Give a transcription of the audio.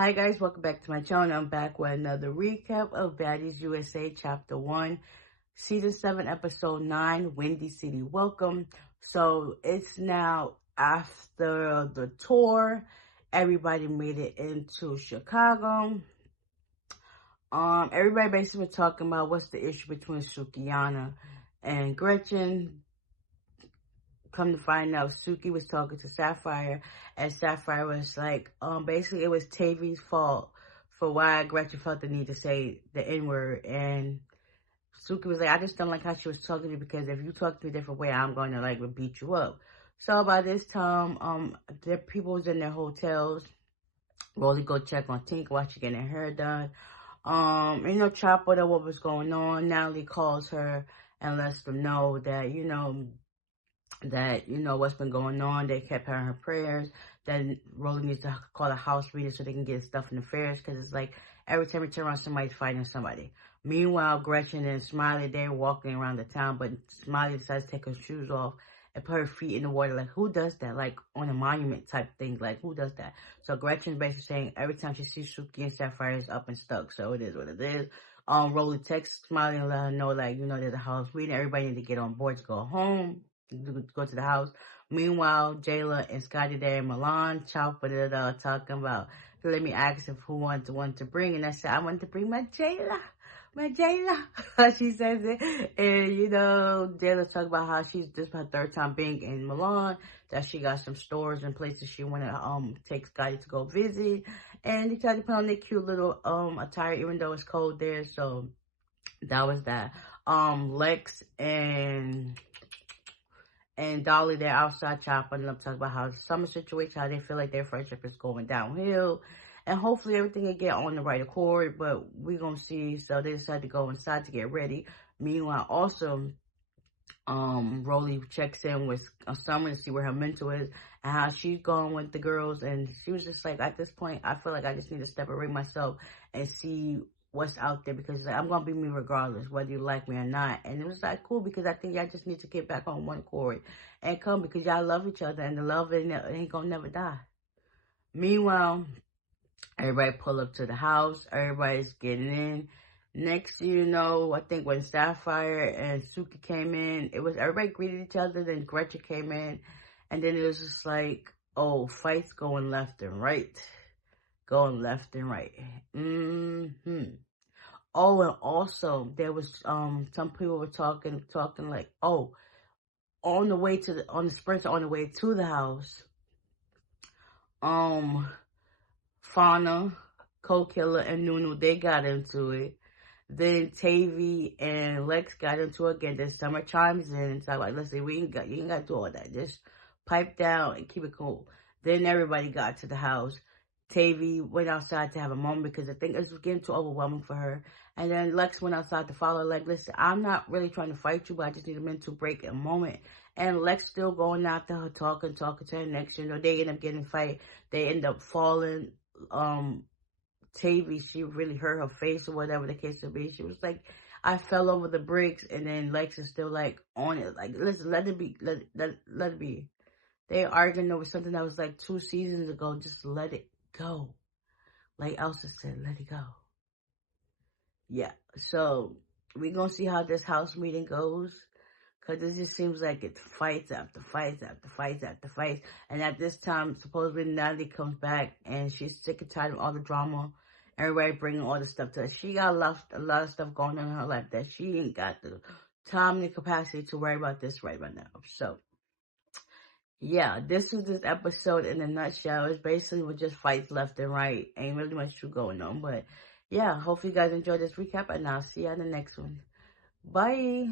Hi guys, welcome back to my channel. I'm back with another recap of Baddies USA Chapter 1, Season 7, Episode 9, Windy City Welcome. So it's now after the tour. Everybody made it into Chicago. Everybody basically was talking about what's the issue between Sukiyana and Gretchen. Come to find out, Suki was talking to Sapphire, and Sapphire was like, basically it was Tavy's fault for why Gretchen felt the need to say the N-word, and Suki was like, I just don't like how she was talking to you, because if you talk to me a different way, I'm going to, like, beat you up. So by this time, the people was in their hotels. Rolly go check on Tinker while she getting her hair done. Chopper know what was going on. Natalie calls her and lets them know that, what's been going on. They kept her in her prayers. Then Rolly needs to call a house reader so they can get stuff in the affairs, because it's like every time we turn around, somebody's fighting somebody. Meanwhile, Gretchen and Smiley, they're walking around the town, but Smiley decides to take her shoes off and put her feet in the water. Like, who does that? Like, on a monument type thing. Like, who does that? So Gretchen's basically saying every time she sees Suki and Sapphire is up and stuck. So it is what it is. Rolly texts Smiley and let her know, like, there's a house reading. Everybody need to get on board to go home. Go to the house. Meanwhile, Jayla and Scotty there in Milan, talking about, let me ask if who wanted to bring, and I said, I want to bring my Jayla, she says it, and Jayla talk about how this is her third time being in Milan, that she got some stores and places she want to take Scotty to go visit, and they tried to put on their cute little attire, even though it's cold there. So that was that. Lex and Dolly, they're outside chopping up, talking about how the summer situation, how they feel like their friendship is going downhill. And hopefully everything will get on the right accord, but we're going to see. So they decided to go inside to get ready. Meanwhile, also, Rolly checks in with Summer to see where her mentor is and how she's going with the girls. And she was just like, at this point, I feel like I just need to separate myself and see what's out there, because like, I'm gonna be me regardless whether you like me or not. And it was like cool, because I think y'all just need to get back on one chord and come, because y'all love each other and the love ain't gonna never die. Meanwhile, everybody pull up to the house, everybody's getting in. Next thing you know, I think when Sapphire and Suki came in, it was everybody greeted each other, then Gretchen came in, and then it was just like, oh, fights going left and right. Going left and right. Oh, and also there was some people were talking like, oh, on the sprinter on the way to the house, Fauna, Cold Killer, and Nunu, they got into it. Then Tavy and Lex got into it again. Then Summer chimes in and talk like, listen, you ain't got to do all that. Just pipe down and keep it cool. Then everybody got to the house. Tavy went outside to have a moment, because I think it was getting too overwhelming for her. And then Lex went outside to follow her, like, listen, I'm not really trying to fight you, but I just need a mental break, a moment. And Lex still going after her, talking to her. Next, they end up getting fight. They end up falling. Tavy, she really hurt her face or whatever the case may be. She was like, I fell over the bricks, and then Lex is still like on it. Like, listen, let it be. Let it be. They arguing over something that was like 2 seasons ago. Just let it go. Like Elsa said, let it go. Yeah. So we're gonna see how this house meeting goes. Because it just seems like it's fights after fights after fights after fights. And at this time, supposedly Natalie comes back and she's sick and tired of all the drama. Everybody bringing all the stuff to her. She got a lot of stuff going on in her life that she ain't got the time and the capacity to worry about this right now. So, yeah, this is this episode in a nutshell. It's basically with just fights left and right. Ain't really much true going on. But, yeah, hopefully you guys enjoyed this recap. And I'll see you on the next one. Bye.